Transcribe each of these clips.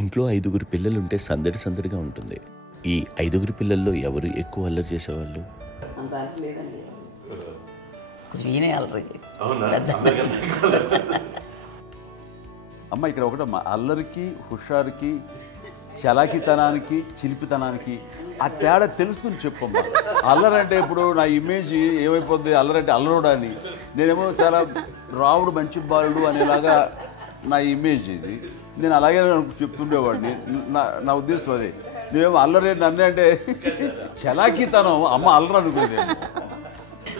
ఇంట్లో 5గురు పిల్లలుంటే సందడి సందడిగా ఉంటుంది. ఈ 5గురు పిల్లల్లో ఎవరు ఎక్కువ అల్లరి చేసేవాళ్ళు? అంత అల్లరి లేదండి. కొంచెం ఈయనే అల్లరి. అమ్మ ఇక్కడ ఒకటమ్మా, అల్లరికి, హుషారుకి, చలాకితనానికి, చిలిపితనానికి ఆ తేడా తెలుసుకుని చెప్పమ్మా. అల్లరి అంటే ఇప్పుడు నా ఇమేజ్ ఏమైపోద్ది, అల్లరి అంటే అల్లరుడు అని. నేనేమో చాలా రావుడు మంచి బాలుడు అనేలాగా నా ఇమేజ్ ఇది. నేను అలాగే చెప్తుండేవాడిని. నా ఉద్దేశం అదే. నేనేమో అల్లరి నన్నే అంటే చలాకితనం, అమ్మ అల్లరి అనుకునేది.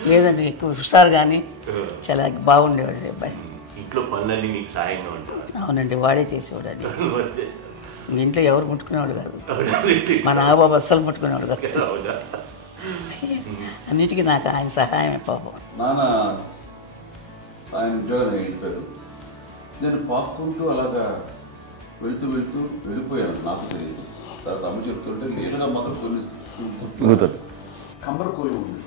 లేదండి, ఎక్కువ హుషారు కానీ చాలా బాగుండేవాడు అబ్బాయి. ఇంట్లో పనులన్నీ మీకు సాయంగా ఉంటారు? అవునండి, వాడే చేసేవాడు. అది ఇంట్లో ఎవరు ముట్టుకునేవాడు కాదు. మా నాగబాబు అస్సలు ముట్టుకునేవాడు కాదు. అన్నిటికీ నాకు ఆయన సహాయమే పాపం. నాన్న ఆయన ఉద్యోగం వెళ్ళిపోయారు. నేను పాక్కుంటూ అలాగా వెళుతూ వెళ్ళిపోయాను, నాకు తెలియదు. తర్వాత అమ్మ చెప్తుంటే లేదుగా మాత్రం కొన్ని కమ్మర కోలు ఉంది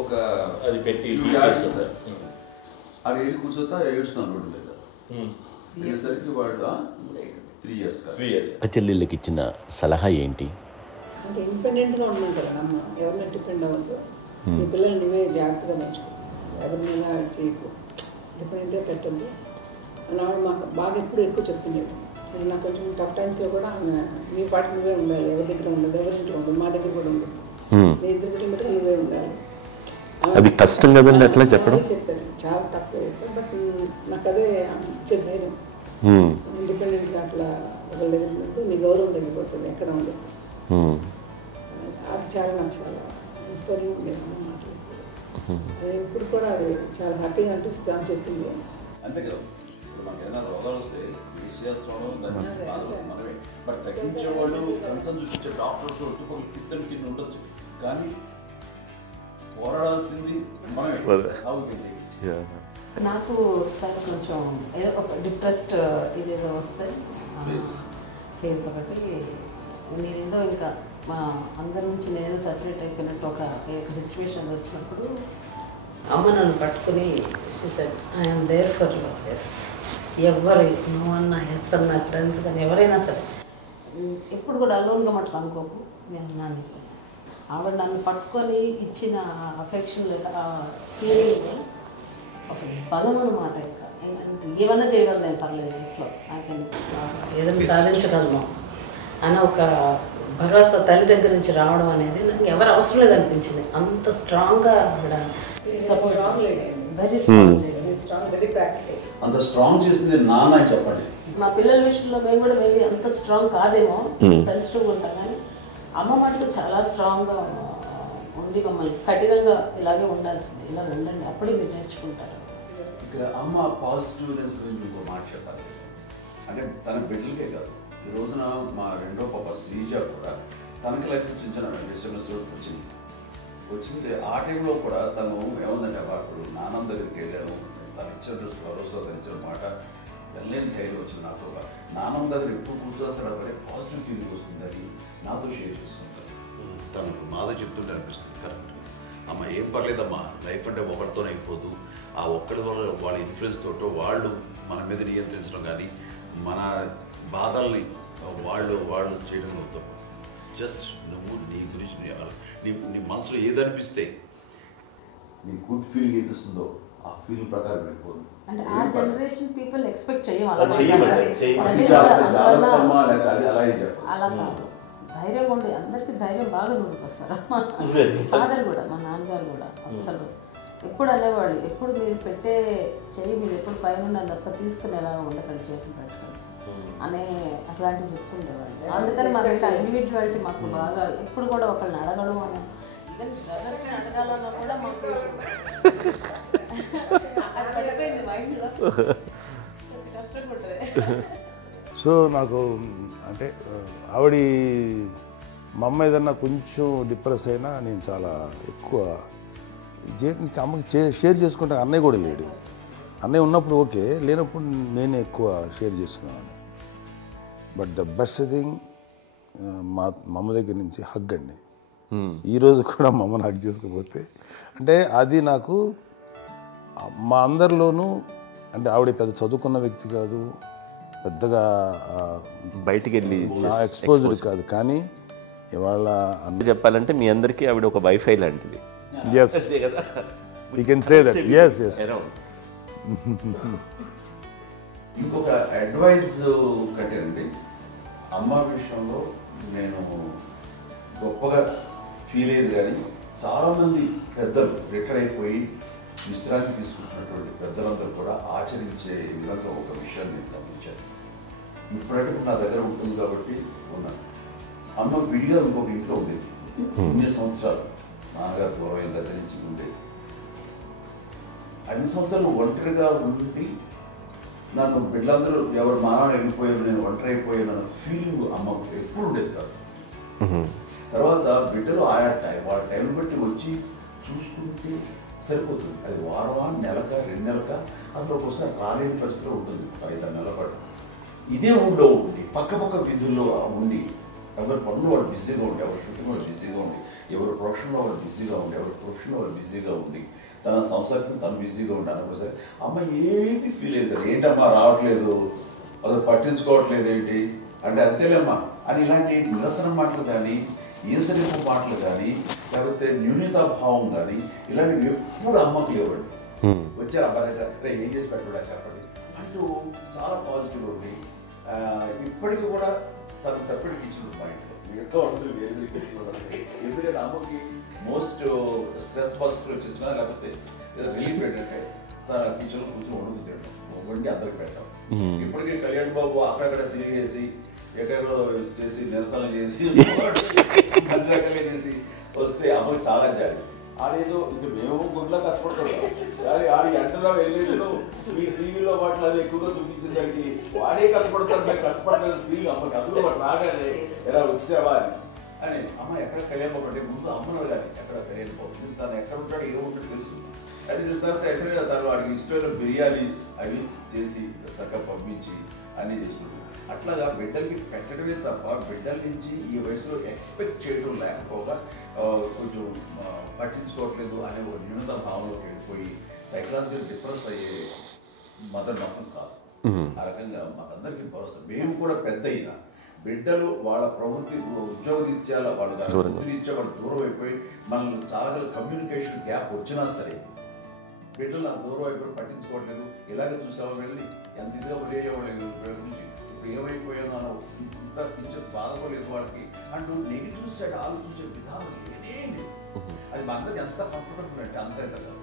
ఒక అది పెట్టి అది వెళ్ళి కూర్చోతా ఏడుస్తున్నాను రోడ్డు మీద. వెళ్ళేసరికి వాళ్ళు 3 years చెల్లెళ్ళకి ఇచ్చిన సలహా ఏంటి? అంటే ఇండిపెండెంట్గా ఉండమంటారు అమ్మ. ఎవరిని డిపెండ్ అవ్వద్దు, నీ పిల్లలు నువ్వే జాగ్రత్తగా నేర్చుకో, ఎవరినైనా చేయకు, డిపెండెంట్గా పెట్టండి అని ఆవిడ మాకు బాగా ఎప్పుడు ఎక్కువ చెప్తుండేది. నాకు కొంచెం టఫ్ టైమ్స్లో కూడా నీ పాటు నువ్వే ఉండాలి, ఎవరి దగ్గర ఉండదు, ఎవరింట్లో ఉండదు, మా దగ్గర కూడా ఉండదు, నీ ఇద్దరు కుటుంబం నువ్వే ఉండాలి. అది కష్టం కదండి అట్లా చెప్పడం. చెప్పారు, చాలా తక్కువ చెప్పారు. బట్ నాకు అదే ఇచ్చే ధైర్యం. ఇండిపెండెంట్గా అట్లా ఒకరి దగ్గర ఉంటే నీ గౌరవం తగ్గిపోతుంది, ఎక్కడ ఉండదు. అది చాలా నాకు చాలా ఇన్స్పైరింగ్ ఉండేది అమ్మ మాటలు. అది ఇప్పుడు కూడా అది చాలా హ్యాపీగా అనిపిస్తుంది అని చెప్పింది. అంతే కదా, ఇప్పుడు మనకి ఏదైనా రోగాలు వస్తే చేసేస్తాము, దాన్ని బాధపడుతుంది మనమే. బట్ తగ్గించే వాళ్ళు, కన్సర్న్ చూపించే డాక్టర్స్ ఒట్టుకోలు కింద కింద ఉండొచ్చు, కానీ పోరాడాల్సింది మనమే. నాకు సార్ కొంచెం ఏదో ఒక డిప్రెస్డ్ ఇదేదో వస్తే ఫేజ్ ఒకటి, నేనేదో ఇంకా మా అందరి నుంచి నేను సపరేట్ అయిపోయినట్టు ఒక సిచ్యువేషన్ వచ్చినప్పుడు అమ్మ నన్ను పట్టుకుని I'm there for your yes, ఎవరు నువ్వు అన్న ఎస్ అన్న ఫ్రెండ్స్ కానీ ఎవరైనా సరే ఎప్పుడు కూడా అలోన్గా మటుకు అనుకోకు, నేను నాన్న. ఆవిడ నన్ను పట్టుకొని ఇచ్చిన అఫెక్షన్ లేదా ఫీలింగ్ అసలు బలం అన్నమాట. ఇంకా ఏంటంటే ఏమన్నా చేయగలను నేను, పర్లేదు లైఫ్లో ఏదైనా సాధించగలను అని ఒక భరోసా తల్లి దగ్గర నుంచి రావడం అనేది నాకు ఎవరు అవసరం లేదనిపించింది. అంత స్ట్రాంగ్గా ఆవిడ సపోర్ట్, వెరీ స్ట్రాంగ్, అంత స్ట్రాంగ్ చేసింది నాన్న చెప్పండి. మా పిల్లల విషయంలో మేము కూడా మేబీ అంత స్ట్రాంగ్ కాదేమో, సెన్సిటివ్గా ఉంటాం, కానీ అమ్మ మటుకు చాలా స్ట్రాంగ్గా ఉండి మమ్మల్ని కఠినంగా ఇలాగే ఉండాల్సింది, ఇలా ఉండండి అప్పుడే మీరు నేర్చుకుంటారు. ఇక్కడ అమ్మ పాజిటివ్నెస్ గురించి మీకు మాట చెప్పాలి. అంటే తన బిడ్డలకే కాదు, ఈ రోజున మా రెండో పాప శ్రీజ కూడా తనకి లైఫ్ చిన్న డిస్టర్బెన్స్ వచ్చింది. ఆ టైంలో కూడా తను ఏముందంటే అప్పుడు నాన్న దగ్గరికి వెళ్ళాను, తను ఇచ్చిన భరోసా, తను ఇచ్చిన మాట వెళ్ళలేని ధైర్యం వచ్చింది నాకు. నాన్నమ్మ దగ్గర ఎప్పుడు కూర్చోస్తాడు అక్కడే పాజిటివ్ ఫీలింగ్ వస్తుందని నాతో షేర్ చేసుకుంటాను. తను మాతో చెప్తుంటే అనిపిస్తుంది, కరెక్ట్ అమ్మ ఏం పర్లేదమ్మా, లైఫ్ అంటే ఒకరితోనే అయిపోదు, ఆ ఒక్కరి వల్ల వాళ్ళ ఇన్ఫ్లుయెన్స్ తోటో వాళ్ళు మన మీద నియంత్రించడం కానీ మన బాధల్ని వాళ్ళు చేయడం అవుతాం. జస్ట్ నువ్వు నీ గురించి నీ మనసులో ఏదనిపిస్తే, నీ గుడ్ ఫీలింగ్ ఏది వస్తుందో ఆ ఫీలింగ్ ప్రకారం వెళ్ళిపోదు. అంటే ఆ జనరేషన్ పీపుల్ ఎక్స్పెక్ట్ చేయం అలా కాదు, ధైర్యం ఉండి అందరికీ ధైర్యం బాగా దూరుకొస్తారు. ఫాదర్ కూడా, మా నాన్నగారు కూడా అస్సలు ఎప్పుడు అనేవాళ్ళు, ఎప్పుడు మీరు పెట్టే చెయ్యి మీరు ఎప్పుడు పైన ఉండాలి తప్ప తీసుకునేలా ఉండకండి, చేతులు పెట్టుకొని అనే అట్లాంటివి చెప్తుండేవాళ్ళు. అందుకని మాకు ఇంకా ఇండివిజువాలిటీ మాకు బాగా, ఎప్పుడు కూడా ఒకళ్ళని అడగడం అని, ఈవెన్ బ్రదర్స్ని అడగాలన్నా కూడా మాకు అది పడిపోయింది మైండ్లో, కొంచెం కష్టంగా ఉంటుంది. సో నాకు అంటే ఆవిడ మా అమ్మ ఏదన్నా కొంచెం డిప్రెస్ అయినా నేను చాలా ఎక్కువ అమ్మకి షేర్ చేసుకుంటే, అన్నయ్య కూడా లేడు. అన్నయ్య ఉన్నప్పుడు ఓకే, లేనప్పుడు నేనే ఎక్కువ షేర్ చేసుకున్నాను. బట్ ద బెస్ట్ థింగ్ మా అమ్మ దగ్గర నుంచి హగ్ అండి. ఈరోజు కూడా మా అమ్మని హగ్ చేసుకోకపోతే అంటే అది నాకు మా అందరిలోనూ అంటే ఆవిడ పెద్ద చదువుకున్న వ్యక్తి కాదు, పెద్దగా బయటికి వెళ్ళి ఎక్స్పోజ్డ్ కాదు, కానీ ఇవాళ చెప్పాలంటే మీ అందరికీ ఆవిడ ఒక వైఫై లాంటిది. Yes you can say that. Yes yes. ఇంకొక అడ్వైజ్ కట్టండి, అమ్మ విషయంలో నేను గొప్పగా ఫీల్ అయ్యేది, కానీ చాలామంది పెద్దలు రిటైర్ అయిపోయి విశ్రాంతి తీసుకుంటున్నటువంటి పెద్దలందరూ కూడా ఆచరించే విధంగా ఒక విషయాన్ని నేను గమనించాను. ఇప్పుడంటే నా దగ్గర ఉంటుంది కాబట్టి ఉన్నాను. అమ్మ విడిగా ఇంకొక ఇంట్లో ఉండేది, 9 సంవత్సరాలు నాన్నగారు దూరం దగ్గర నుంచి ఉండేది. 5 సంవత్సరాలు ఒంటరిగా ఉండి నన్ను బిడ్డలందరూ ఎవరు మానవ వెళ్ళిపోయారు, నేను ఒంటరి అయిపోయాను అన్న ఫీలింగ్ అమ్మకు ఎప్పుడు ఉండేది కాదు. తర్వాత బిడ్డలు వాళ్ళ టైం బట్టి వచ్చి చూసుకుంటే సరిపోతుంది. అది వారమా, నెలక, 2 నెలక, అసలు ఒకసారి రాలేని పరిస్థితిలో ఉంటుంది. 5-6 నెలల పాటు ఇదే ఊళ్ళో ఉండి పక్క వీధుల్లో ఉండి ఎవరి పనులు వాళ్ళు బిజీగా ఉండి, ఎవరి షూటింగ్ వాళ్ళు బిజీగా ఉండి, ఎవరి ప్రొఫెషన్లో వాళ్ళు బిజీగా ఉండి, ఎవరి ప్రొఫెషన్లో వాళ్ళు బిజీగా ఉండి, తన సంసారం తను బిజీగా ఉంటాను. ఒకసారి అమ్మ ఏమీ ఫీల్ అయ్యేది, ఏంటమ్మా రావట్లేదు, అసలు పట్టించుకోవట్లేదు ఏంటి అంటే అంతేలేమ్మా అని ఇలాంటి నిరసన మాటలు కానీ, ఈసరింపు మాటలు కానీ, లేకపోతే న్యూనతాభావం కానీ ఇలాంటివి ఎప్పుడు అమ్మకు లేవండి. వచ్చారు అబ్బాయి ఏం చేసి పెట్టడా చెప్పండి అంటూ చాలా పాజిటివ్ ఉండి ఇప్పటికీ కూడా తను సపరేట్ ఇచ్చిన పాయింట్ ఎంతో అందరూ వేరే ఎందుకంటే అమ్మకి మోస్ట్ స్ట్రెస్ బస్టర్ వచ్చేసినా లేకపోతే రిలీఫ్ ఏంటంటే తన కిచెన్లో కూర్చొని వండుకు తింటాం, వండి అందరికి పెట్టాం. ఇప్పటికీ కళ్యాణ్ బాబు అక్కడక్కడ తిరిగేసి ఎక్కడో చేసి నిరసన చేసి అన్ని రకాలే చేసి వస్తే అమ్మకి చాలా జాలి. ఆడేదో ఇంకా మేము గుడ్లా కష్టపడుతున్నాం, కానీ ఆడి ఎంతగా వెళ్ళేదో మీ టీవీలో వాటిలో అది ఎక్కువగా చూపించేసరికి వాడే కష్టపడతారు, మేము కష్టపడలేదు ఫీల్ అమ్మకి. అందులో వాడు రాగానే ఎలా వచ్చావా అని అమ్మ ఎక్కడ కళ్యాణ్ బాబు అంటే ముందు అమ్మను కానీ ఎక్కడ కళ్యాణ్ బాబు తను ఎక్కడ ఉంటాడు, ఏ ఉంటాడు తెలుసు. అది తెలిసిన తర్వాత ఎక్కడ తను వాడికి ఇష్టమైన బిర్యానీ అవి చేసి చక్కగా పంపించి అన్నీ చేస్తుంది. అట్లాగా బిడ్డలకి పెట్టడమే తప్ప బిడ్డల నుంచి ఈ వయసులో ఎక్స్పెక్ట్ చేయడం లేకపోగా కొంచెం పట్టించుకోవట్లేదు అనే ఒక న్యూనత భావనలోకి వెళ్ళిపోయి సైకలాజికల్ డిప్రెస్ అయ్యే మదర్ మాత్రం కాదు. ఆ రకంగా మాకందరికీ భరోసా. మేము కూడా పెద్ద అయినా బిడ్డలు వాళ్ళ ప్రవృత్తి ఉద్యోగరీత్యాల వాళ్ళ వృత్తిరీత్యా వాళ్ళు దూరం అయిపోయి మనల్ని చాలా కమ్యూనికేషన్ గ్యాప్ వచ్చినా సరే బిడ్డలు నాకు దూరం అయిపోయి పట్టించుకోవట్లేదు. ఇలాగే చూసావా వెళ్ళి ఎంత ఇదిగా వదిలేయేవాళ్ళు గురించి ఇప్పుడు ఏమైపోయాను అన్న ఇంత కించెం బాధపడలేదు వాళ్ళకి అంటూ నెగిటివ్ సైడ్ ఆలోచించే విధానం లేనే లేదు. అది మా అందరికి ఎంత కంఫర్టబుల్ అంటే అంత ఎంత కాదు.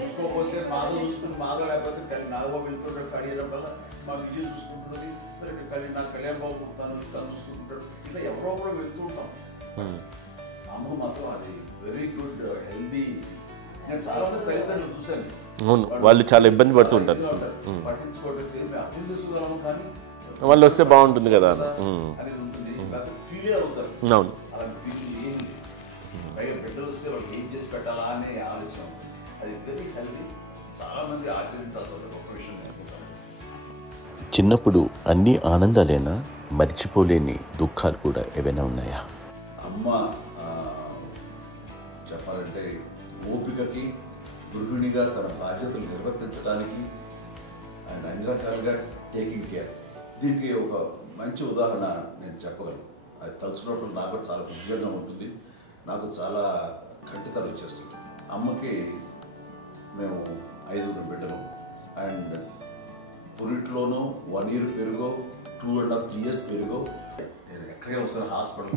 చూసుకోకపోతే మాధవ్ చూసుకుని మాధవ్ లేకపోతే నాగబాబు వెళ్తుంటాడు కడియడం వల్ల మా విజయ్ చూసుకుంటున్నది సరే నాకు కళ్యాణ్ బాబు తను చూసుకుంటుంటాడు. ఇలా ఎవరో కూడా వెళ్తూ ఉంటాం. అమ్మ మాత్రం అది వెరీ గుడ్ హెల్దీ. నేను చాలా మంది తల్లిదండ్రులు చూశాను, అవును వాళ్ళు చాలా ఇబ్బంది పడుతూ ఉంటారు, పట్టించుకోవట్లేదు మేము అర్థం చేసుకోగలము కానీ వాళ్ళు వస్తే బాగుంటుంది కదా అనేది ఉంటుంది. ఫీల్ అవుతారు, అవును అలాంటి ఫీలింగ్ ఏం లేదు. పైగా బిడ్డలు వస్తే వాళ్ళు ఏం చేసి పెట్టాలా అనే ఆలోచన అది వెరీ హెల్దీ. చాలా మంది ఆచరించాల్సిన ఒక విషయం అనుకుంటాను. చిన్నప్పుడు అన్ని ఆనందాలేనా, మర్చిపోలేని దుఃఖాలు కూడా ఏవైనా ఉన్నాయా? అమ్మ చెప్పాలంటే ఓపికకి గృహిణిగా తన బాధ్యతలు నిర్వర్తించడానికి అండ్ అన్ని రకాలుగా టేకింగ్ కేర్. దీనికి ఒక మంచి ఉదాహరణ నేను చెప్పగలను. అది తలుచుకోవడం నాకు చాలా ఉద్యోగంగా ఉంటుంది, నాకు చాలా కంటితలు వచ్చేస్తుంది. అమ్మకి మేము 5 బిడ్డలు అండ్ పురిట్లోనూ 1 year పెరుగో 2.5 years పెరుగో. నేను ఎక్కడికి ఒకసారి హాస్పిటల్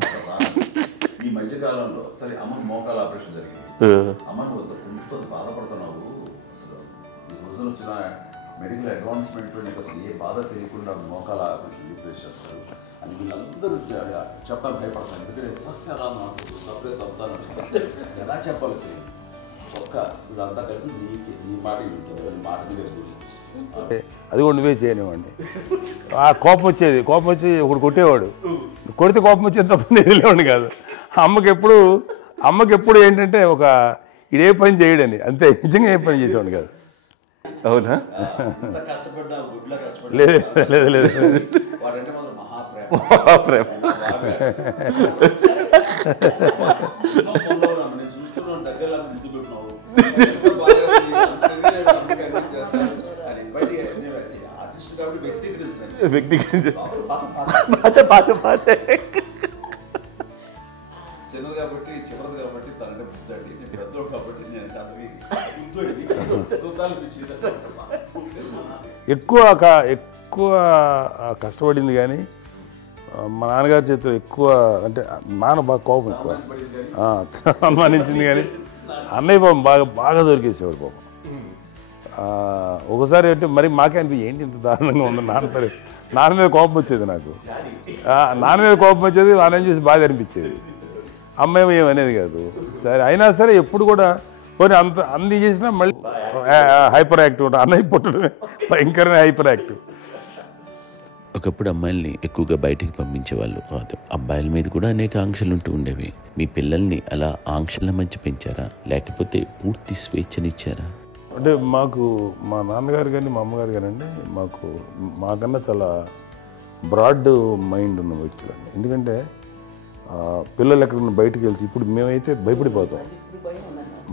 ఈ మధ్యకాలంలో సరే అమ్మ మోకాల ఆపరేషన్ జరిగింది. అమ్మ నువ్వు కొంత బాధపడుతున్నావు, అసలు ఈ రోజున వచ్చిన మెడికల్ అడ్వాన్స్మెంట్ నీకు అసలు ఏ బాధ తెలియకుండా మోకాల ఆపరేషన్ రీప్లేస్ చేస్తారు అని వీళ్ళందరూ చెప్పాలి భయపడతాను. ఎందుకంటే ఫస్ట్ ఎలా నాకు సపరేట్ అవుతాను ఎలా చెప్పాలి తెలియదు. ఒక్క వీళ్ళంతా కలిపి నీ మాట వింటారు, మాట మీద అది కూడా నువ్వే చేయనివ్వండి. ఆ కోపం వచ్చేది, కోపం వచ్చి ఒకడు కొట్టేవాడు, కొడితే కోపం వచ్చేది తప్ప నేను వెళ్ళేవాడిని కాదు. అమ్మకి ఎప్పుడు ఏంటంటే ఒక ఇదే పని చేయడని, అంతే. నిజంగా ఏ పని చేసేవాడిని కాదు. అవునా? లేదు లేదు లేదు మహాప్రేమ. చూస్తున్నాను దగ్గర ముందు పెట్టినావు ఆర్టిస్ట్ కాబట్టి వ్యక్తీకరించిన వ్యక్తిగత చిన్నది కాబట్టి చివరిది కాబట్టి తనంటే బుద్ధండి, నేను పెద్దోడు కాబట్టి నేను కథవి ఎక్కువ కష్టపడింది కానీ మా నాన్నగారి చేతిలో ఎక్కువ అంటే నాన్న బాగా కోపం ఎక్కువ అనుమానించింది కానీ అన్నయ్య పాపం బాగా దొరికేసేవాడు పాపం. ఒకసారి అంటే మరి మాకే అనిపి ఏంటి ఇంత దారుణంగా ఉంది నాన్న మీద కోపం వచ్చేది నాకు. నాన్న మీద కోపం వచ్చేది, నాన్న చేసి బాధ అనిపించేది. అమ్మాయి ఏమనేది కాదు. సరే అయినా సరే ఎప్పుడు కూడా పోనీ అంది చేసినా మళ్ళీ హైపర్ యాక్టివ్ ఉంటా. అన్నయ్య పుట్టడమే భయంకరమైన హైపర్ యాక్టివ్. ఒకప్పుడు అమ్మాయిల్ని ఎక్కువగా బయటికి పంపించేవాళ్ళు కాదు, అబ్బాయిల మీద కూడా అనేక ఆంక్షలు ఉంటూ ఉండేవి. మీ పిల్లల్ని అలా ఆంక్షల మధ్య పెంచారా, లేకపోతే పూర్తి స్వేచ్ఛనిచ్చారా? అంటే మాకు మా నాన్నగారు కానీ మా అమ్మగారు కానీ అండి మాకన్నా చాలా బ్రాడ్ మైండ్ ఉన్న వ్యక్తులండి. ఎందుకంటే పిల్లలు ఎక్కడన్నా బయటకు వెళ్తే ఇప్పుడు మేమైతే భయపడిపోతాం.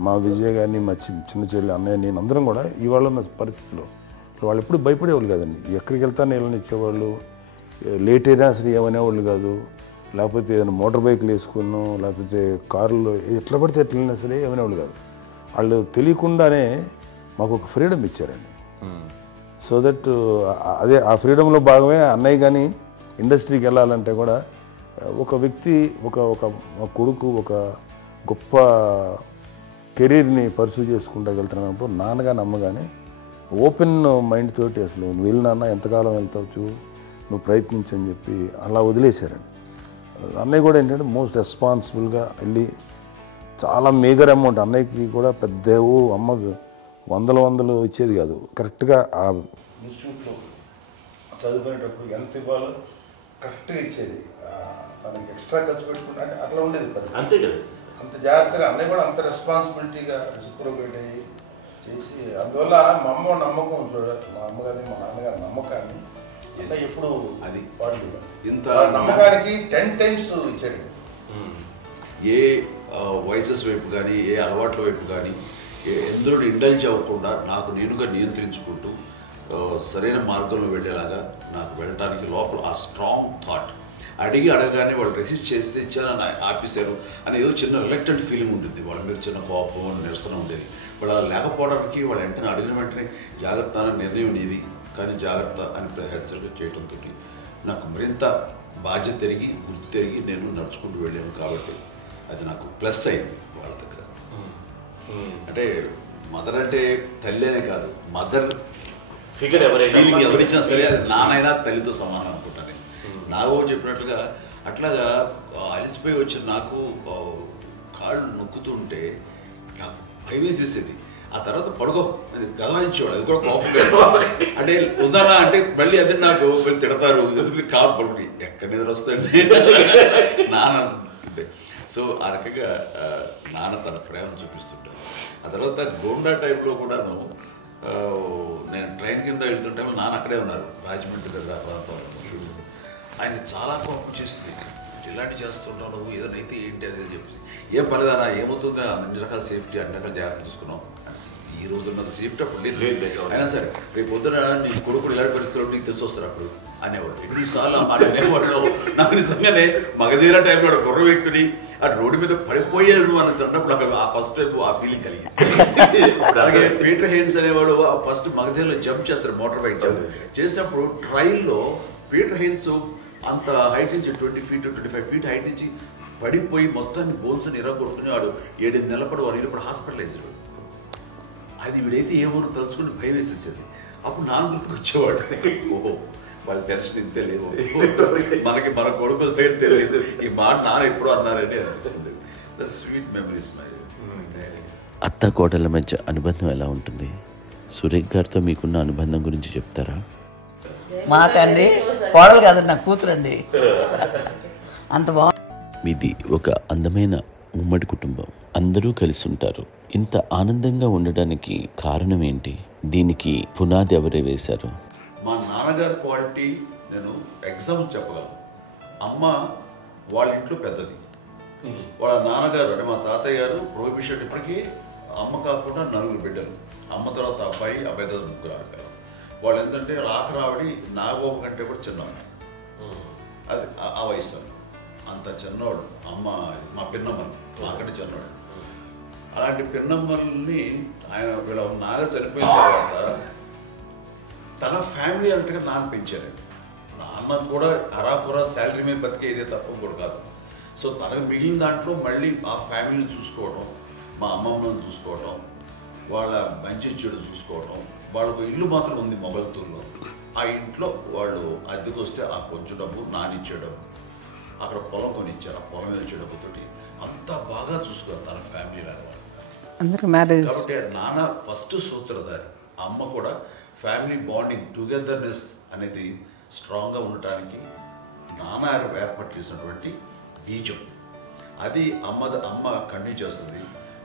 మా విజయ్ కానీ మా చిన్న చెల్లి అన్నయ్య నేను అందరం కూడా ఇవాళ ఉన్న పరిస్థితిలో వాళ్ళు ఎప్పుడు భయపడేవాళ్ళు కాదండి. ఎక్కడికి వెళ్తాను నీళ్ళని ఇచ్చేవాళ్ళు, లేట్ అయినా అసలు ఏమనేవాళ్ళు కాదు. లేకపోతే ఏదైనా మోటార్ బైక్లు వేసుకున్నాం, లేకపోతే కారులో ఎట్లా పడితే ఎట్లయినా సరే ఏమనేవాళ్ళు కాదు. వాళ్ళు తెలియకుండానే మాకు ఒక ఫ్రీడమ్ ఇచ్చారండి. సో దట్ అదే ఆ ఫ్రీడంలో భాగమే అన్నయ్య కానీ ఇండస్ట్రీకి వెళ్ళాలంటే కూడా ఒక వ్యక్తి ఒక కొడుకు ఒక గొప్ప కెరీర్ని పర్సూ చేసుకుంటూ వెళ్తున్నప్పుడు నాన్నగాని అమ్మగానే ఓపెన్ మైండ్ తోటి అసలు నువ్వు వెళ్ళి నాన్న ఎంతకాలం వెళ్తావచ్చు, నువ్వు ప్రయత్నించని చెప్పి అలా వదిలేశారండి. అన్నయ్య కూడా ఏంటంటే మోస్ట్ రెస్పాన్సిబుల్గా వెళ్ళి చాలా మేజర్ అమౌంట్ అన్నయ్యకి కూడా పెద్ద అమ్మకు వందలు ఇచ్చేది కాదు. కరెక్ట్గా ఆ ఇన్స్టిట్యూట్లో చదువుకునేటప్పుడు ఎంత ఇవ్వాలో కరెక్ట్గా ఇచ్చేది. తనకి ఎక్స్ట్రా ఖర్చు పెట్టుకుంటే అంటే అట్లా ఉండేది పరిస్థితి. అంతే కదా, అంత జాగ్రత్తగా అన్నయ్య కూడా అంత రెస్పాన్సిబిలిటీగా రెసిప్రోకేట్ అయ్యి చేసి అందువల్ల మా అమ్మ నమ్మకం చూడాలి, మా అమ్మగారి మా నాన్నగారి నమ్మకాన్ని అంటే ఎప్పుడు అది పాటు ఇంత నమ్మకానికి 10 times ఇచ్చాడు. ఏ వయసెస్ వైపు కానీ ఏ అలవాట్ల వైపు కానీ ఎందులో ఇండల్జ్ అవ్వకుండా నాకు నేనుగా నియంత్రించుకుంటూ సరైన మార్గంలో వెళ్ళేలాగా నాకు వెళ్ళడానికి లోపల ఆ స్ట్రాంగ్ థాట్ అడగగానే వాళ్ళు రెసిస్ట్ చేస్తే ఇచ్చాను ఆపేశారు అని ఏదో చిన్న రిలక్టెంట్ ఫీలింగ్ ఉంటుంది. వాళ్ళ మీద చిన్న కోపం నిరసన ఉండేది. వాళ్ళు అలా లేకపోవడానికి వాళ్ళు వెంటనే అడిగిన వెంటనే జాగ్రత్త అనే నిర్ణయం ఉండేది. కానీ జాగ్రత్త అని హెచ్చరిక చేయడంతో నాకు మరింత బాధ్యత తిరిగి గుర్తు తిరిగి నేను నడుచుకుంటూ వెళ్ళాను. కాబట్టి అది నాకు ప్లస్ అయింది వాళ్ళ దగ్గర. అంటే మదర్ అంటే తల్లి అనే కాదు, మదర్ ఫిగర్ ఎవరిచ్చినా సరే అది నానైనా తల్లితో సమానం అనుకుంటాను. నాకు చెప్పినట్లుగా అట్లాగా అలిసిపోయి వచ్చిన నాకు కాళ్ళు నొక్కుతుంటే నాకు భయం వేసేసేది. ఆ తర్వాత పడుకో అది గదవాయించేవాడు, అది కూడా కోపం. అంటే ఉదాహరణ అంటే మళ్ళీ అదే నాకు వెళ్ళి తిడతారు, కాదు పడుకుని ఎక్కడ నిద్ర వస్తాయండి నాన్న అంటే. సో ఆ రకంగా నాన్న తన ప్రేమ చూపిస్తుంటాను. ఆ తర్వాత గోండా టైప్లో కూడాను నేను ట్రైన్ కింద వెళ్తుంటే నాన్న అక్కడే ఉన్నారు, రాజమండ్రి దగ్గర ప్రాంతంలో. ఆయన చాలా కోపం చేస్తుంది, ఇలాంటి చేస్తుంటావు నువ్వు, ఏదైనా అయితే ఏంటి అది అని చెప్పేసి. ఏం పర్లేదన్నా ఏమవుతుందో అన్ని రకాల సేఫ్టీ అన్ని రకాల జాగ్రత్త తీసుకున్నాం. ఈ రోజు ఉన్నంత సేఫ్టీ అప్పుడు లేదు. అయినా సరే రేపు పొద్దున నీ కొడుకులు ఇలాంటి పరిస్థితుల్లో నీకు తెలిసి వస్తారు అప్పుడు అనేవాడు. ఎన్నిసార్లు అనేవాళ్ళు నాకు నిజంగానే మగధీర టైంలో గుర్ర పెట్టుకుని ఆ రోడ్డు మీద పడిపోయాడు అని అన్నప్పుడు నాకు ఆ ఫస్ట్ టైం ఆ ఫీలింగ్ కలిగింది. అలాగే పీటర్ హెయిన్స్ అనేవాడు ఫస్ట్ మగధీరలో జంప్ చేస్తారు, మోటార్ బైక్ జంప్ చేసినప్పుడు ట్రైల్లో పీటర్ హెయిన్స్ అంత హైట్ నుంచి 20 feet 25 feet హైట్ నుంచి పడిపోయి మొత్తాన్ని బోన్స్ని ఎరగొట్టుకుని వాడు 7 నెలల పాటు 1 year పాటు హాస్పిటలైజ్డ్. అది వీడైతే ఏమో తలుచుకుని భయం వేసేసేది. అప్పుడు నాన్న గుర్తుకొచ్చేవాడు, ఓహో వాళ్ళ టెన్షన్ ఇంతే లేదు, మనకి మన కొడుకు వస్తే తెలియదు ఈ మాట నాన్న ఎప్పుడు అన్నారని అనిపిస్తుంది. Sweet memories. అత్త కోడళ్ళ మధ్య అనుబంధం ఎలా ఉంటుంది? సురేఖ్ గారితో మీకున్న అనుబంధం గురించి చెప్తారా? మాకండి కోడలు కాదండి, నా కూతురండి. అంత బాగుంది. మీది ఒక అందమైన ఉమ్మడి కుటుంబం, అందరూ కలిసి ఉంటారు. ఇంత ఆనందంగా ఉండడానికి కారణం ఏంటి? దీనికి పునాది ఎవరే వేశారు? మా నాన్నగారి క్వాలిటీ నేను ఎగ్జాంపుల్ చెప్పగలను. అమ్మ వాళ్ళ ఇంట్లో పెద్దది, వాళ్ళ నాన్నగారు అంటే మా తాతయ్య గారు ప్రొహిబిషన్. ఇప్పటికీ అమ్మ కాకుండా 4 బిడ్డలు, అమ్మ తర్వాత అబ్బాయి తర్వాత 3 ఆడపిల్లలు. వాళ్ళు ఏంటంటే రాకరావడి నాగబాబు కంటే కూడా చిన్నవాడు. అది ఆ వయసు అంత చిన్నవాడు. అమ్మ మా పిన్నమ్మని నాకంటే చిన్నవాడు. అలాంటి పిన్నమ్మల్ని ఆయన వీళ్ళ నాగ చనిపోయిన తర్వాత తన ఫ్యామిలీ అంతగా నాన్న పెంచారు. నాన్న కూడా అరాపురా శాలరీ మీద బతికేదే తప్ప కూడా కాదు. సో తనకు మిగిలిన దాంట్లో మళ్ళీ ఆ ఫ్యామిలీని చూసుకోవడం, మా అమ్మమ్మని చూసుకోవడం, వాళ్ళ మంచి చెడు చూసుకోవడం. వాళ్ళకు ఇల్లు మాత్రం ఉంది మొగల్తూరులో. ఆ ఇంట్లో వాళ్ళు అద్దెకు వస్తే ఆ కొంచెం డబ్బు నానిచ్చే డబ్బు, అక్కడ పొలం కొనిచ్చారు. ఆ పొలం ఇచ్చే డబ్బుతోటి అంతా బాగా చూసుకోవాలి తన ఫ్యామిలీ లాగా. అందరూ మ్యారేజ్ కాబట్టి నాన్న ఫస్ట్ సూత్రధారి. అమ్మ కూడా ఫ్యామిలీ బాండింగ్ టుగెదర్నెస్ అనేది స్ట్రాంగ్గా ఉండటానికి నాన్న ఏర్పాటు చేసినటువంటి బీజం. అది అమ్మ కంటిన్యూ చేస్తుంది.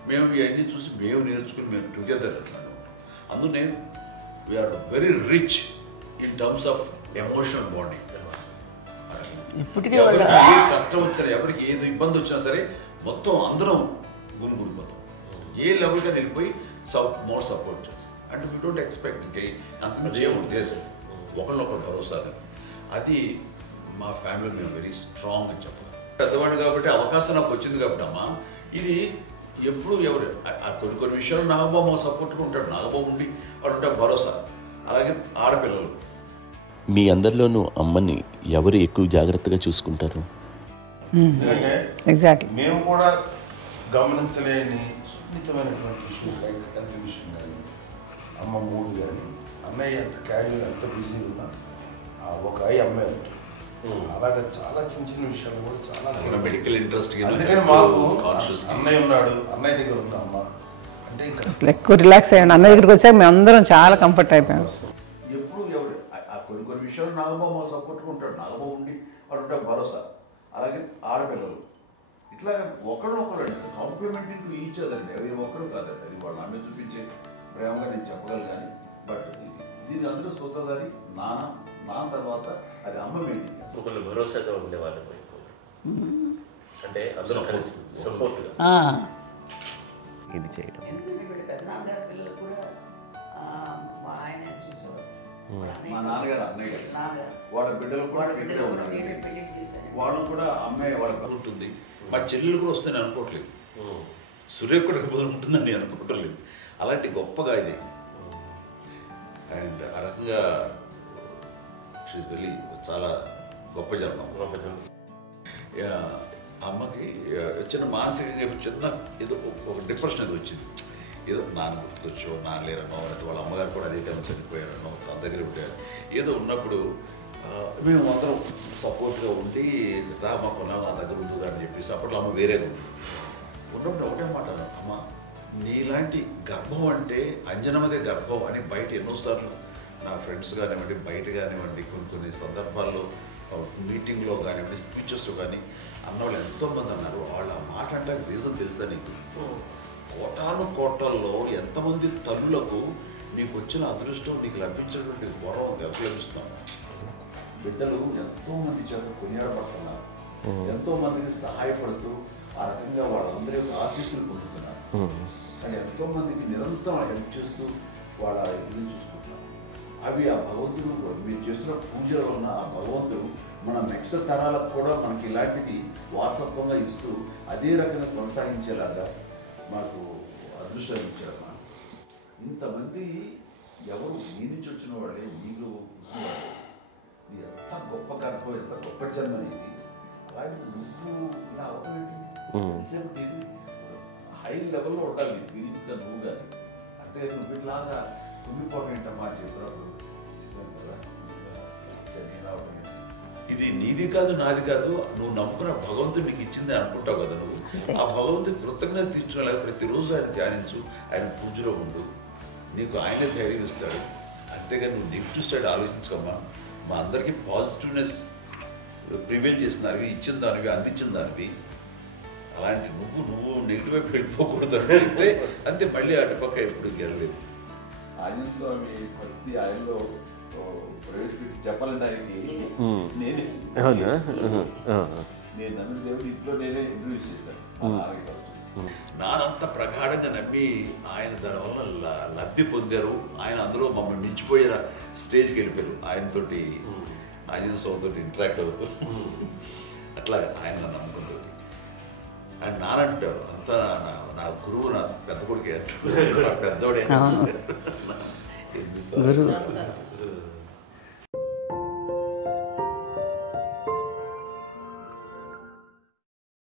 మేము ఇవన్నీ చూసి మేము నేర్చుకుని మేము టుగెదర్ అందునే we are very rich in terms of emotional bonding. ఇప్పటికే ఎవరికి ఏ కష్టం వచ్చినా, ఎవరికి ఏది ఇబ్బంది వచ్చినా సరే మొత్తం అందరం గురిపోతాం. ఏ లెవెల్గా వెళ్ళిపోయి మోర్ సపోర్ట్ చేస్తాం. అంటే వీ డోంట్ ఎక్స్పెక్ట్ ఇంకే అంతమంది ఏముంది ఒకరినొకరు భరోసా. అది మా ఫ్యామిలీ మేము వెరీ స్ట్రాంగ్ అని చెప్పాలి. పెద్దవాడు కాబట్టి అవకాశం నాకు వచ్చింది కాబట్టి అమ్మ ఇది ఎప్పుడు ఎవరు కొన్ని విషయాలు నాగబాబు సపోర్ట్గా ఉంటాడు. నాగబాబు ఉండి వాడు ఉంటాడు భరోసా. అలాగే ఆడపిల్లలు మీ అందరిలోనూ అమ్మని ఎవరు ఎక్కువ జాగ్రత్తగా చూసుకుంటారు? ఎందుకంటే ఎగ్జాక్ట్లీ మేము కూడా గమనించలేని సున్నితమైనటువంటి విషయం, లైక్ హెల్త్ విషయం కానీ, అమ్మ మూడు కానీ, అన్నయ్య ఎంత క్యాజువల్ ఎంత బిజీ ఉన్నా ఒక అమ్మాయి ఉంటుంది. అలాగే చాలా చిన్న చిన్న విషయాలు కూడా చాలా మెడికల్ ఇంట్రెస్ట్. అందుకని మాకు అన్నయ్య ఉన్నాడు, అన్నయ్య దగ్గర ఉన్న అమ్మ అంటే ఇంకా ఎక్కువ రిలాక్స్ అయ్యాను. అన్న దగ్గరికి వచ్చాక మేము అందరం చాలా కంఫర్ట్ అయిపోయాం. ఎప్పుడు ఎవరు కొన్ని విషయాలు నాగబాబు సపోర్ట్గా ఉంటాడు. నాగబాబు ఉండి వాడు ఉంటాడు భరోసా. అలాగే ఆడపిల్లలు ఇట్లా ఒకరినొకరు కాంప్లిమెంటింగ్ టు ఈచ్ అదర్ అండి. అవి ఒక్కరు కాదండి. అది వాళ్ళు అమ్మే చూపించే ప్రేమగా నేను చెప్పగలను కానీ బట్ దీని అందులో సూత్రధారి నాన్న తర్వాత అది అమ్మ మెయింటైన్ చేస్తారు. ఒకళ్ళు భరోసాగా ఉండేవాళ్ళు అంటే అందరూ కలిసి సపోర్ట్గా ఇది చేయడం. ఎందుకంటే వీళ్ళ పెద్దనాన్నగారి పిల్లలు కూడా ఆయన చూసేవారు. మా నాన్నగారు అన్నయ్య గారు నాన్నగారు వాళ్ళ బిడ్డలు కూడా వాళ్ళ ఇక్కడే బిడ్డలు కూడా ఉన్నారు. నేనే పెళ్లి చేశాను. వాళ్ళు కూడా అమ్మాయి వాళ్ళకి ఉంటుంది. మా చెల్లెలు కూడా వస్తే నేను అనుకోవట్లేదు. సూర్య కూడా ఉంటుందని నేను అనుకోవట్లేదు. అలాంటి గొప్పగా ఇది. అండ్ ఆ రకంగా షీఈ్ వెరీ చాలా గొప్ప జన్మం. అమ్మకి చిన్న మానసికంగా చిన్న ఏదో ఒక డిప్రెషన్ అది వచ్చింది. ఏదో నాన్న గుర్తుకొచ్చో, నాన్న లేరనో, లేకపోతే వాళ్ళ అమ్మగారు కూడా అదే టైం చనిపోయారనో, తన దగ్గర ఉంటారు. ఏదో ఉన్నప్పుడు మేము అందరం సపోర్ట్గా ఉండి మా కొన్నాళ్ళు నా దగ్గర ఉంటుందా అని చెప్పేసి అప్పట్లో అమ్మ వేరేగా ఉంది. ఉన్నప్పుడు ఒకటే మాట అమ్మ నీలాంటి గర్భం అంటే అంజనమదే గర్భం అని బయట ఎన్నోసార్లు నా ఫ్రెండ్స్ కానివ్వండి, బయట కానివ్వండి, కొన్ని సందర్భాల్లో మీటింగ్లో కానివ్వండి, స్పీచెస్లో కానీ అన్నవాళ్ళు ఎంతోమంది అన్నారు. వాళ్ళు ఆ మాట అంటే రీజన్ తెలుసా నీకు? కోటాల్లో ఎంతమంది తల్లులకు నీకు వచ్చిన అదృష్టం, నీకు లభించినటువంటి గౌరవం ఎవరు లభిస్తున్నాను. బిడ్డలు ఎంతోమంది చేత కొనియాడబడుతున్నారు, ఎంతోమందికి సహాయపడుతూ ఆ రకంగా వాళ్ళందరి యొక్క ఆశీస్సులు పొందుతున్నారు. కానీ ఎంతోమందికి నిరంతరం హెల్ప్ చేస్తూ వాళ్ళ ఇది చూసుకుంటున్నారు. అవి ఆ భగవంతుడు మీరు చేస్తున్న పూజలో ఉన్న ఆ భగవంతుడు మన నెక్స్ట్ తరాలకు కూడా మనకి ఇలాంటిది వారసత్వంగా ఇస్తూ అదే రకంగా కొనసాగించేలాగా మాకు అదృష్టం ఇచ్చారు. ఇంతమంది ఎవరు మీ నుంచి వచ్చిన వాళ్ళే మీకు వాళ్ళు. ఇది ఎంత గొప్ప గర్భం, ఎంత గొప్ప జన్మ అనేది. అలాంటిది నువ్వు ఇలా అవటమేంటి? ఎంతసేపు ఇది హై లెవెల్లో ఉండాలి నీ ఫీలింగ్స్గా నువ్వు కానీ. అంతే నువ్వు ఇలాగా కుంగిపోవడం ఏంటమ్మా చెప్పినప్పుడు ఇది నీది కాదు, నాది కాదు, నువ్వు నమ్ముకున్న భగవంతుడు నీకు ఇచ్చింది అనుకుంటావు కదా. నువ్వు ఆ భగవంతుడి కృతజ్ఞత తీర్చుకోలేక ప్రతిరోజు ఆయన ధ్యానించు, ఆయన పూజలో ఉండు, నీకు ఆయనే ధైర్యం ఇస్తాడు. అంతేగాని నువ్వు నెగిటివ్ సైడ్ ఆలోచించమ్మా. మా అందరికీ పాజిటివ్నెస్ ప్రివైల్ చేసిన దానివి, ఇచ్చిన దానివి, అందించిన దానివి. అలాంటి నువ్వు నెగిటివ్ వైపు వెళ్ళిపోకూడదు అంటే అంతే. మళ్ళీ అటుపక్క ఎప్పుడు గెలలేదు. ఆంజనేయ స్వామి భక్తి ఆయనలో ప్రవేశపెట్టి చెప్పాలడానికి నేనే నేను నన్ను దేవుడు ఇంట్లో నేనే ఇంటర్వ్యూస్ చేశాను. నానంత ప్రగాఢంగా నమ్మి ఆయన దానివల్ల లబ్ధి పొందారు. ఆయన అందులో మమ్మల్ని మించిపోయిన స్టేజ్కి వెళ్ళిపోయారు. ఆయనతోటి ఆంజనేయ స్వామితో ఇంటరాక్ట్ అవుతూ అట్లా ఆయన నన్ను నమ్ముకుంటుంది. ఆయన నానంటారు అంతా నా గురువు, నా పెద్ద కొడుకు పెద్దోడే గురువు చాలు సార్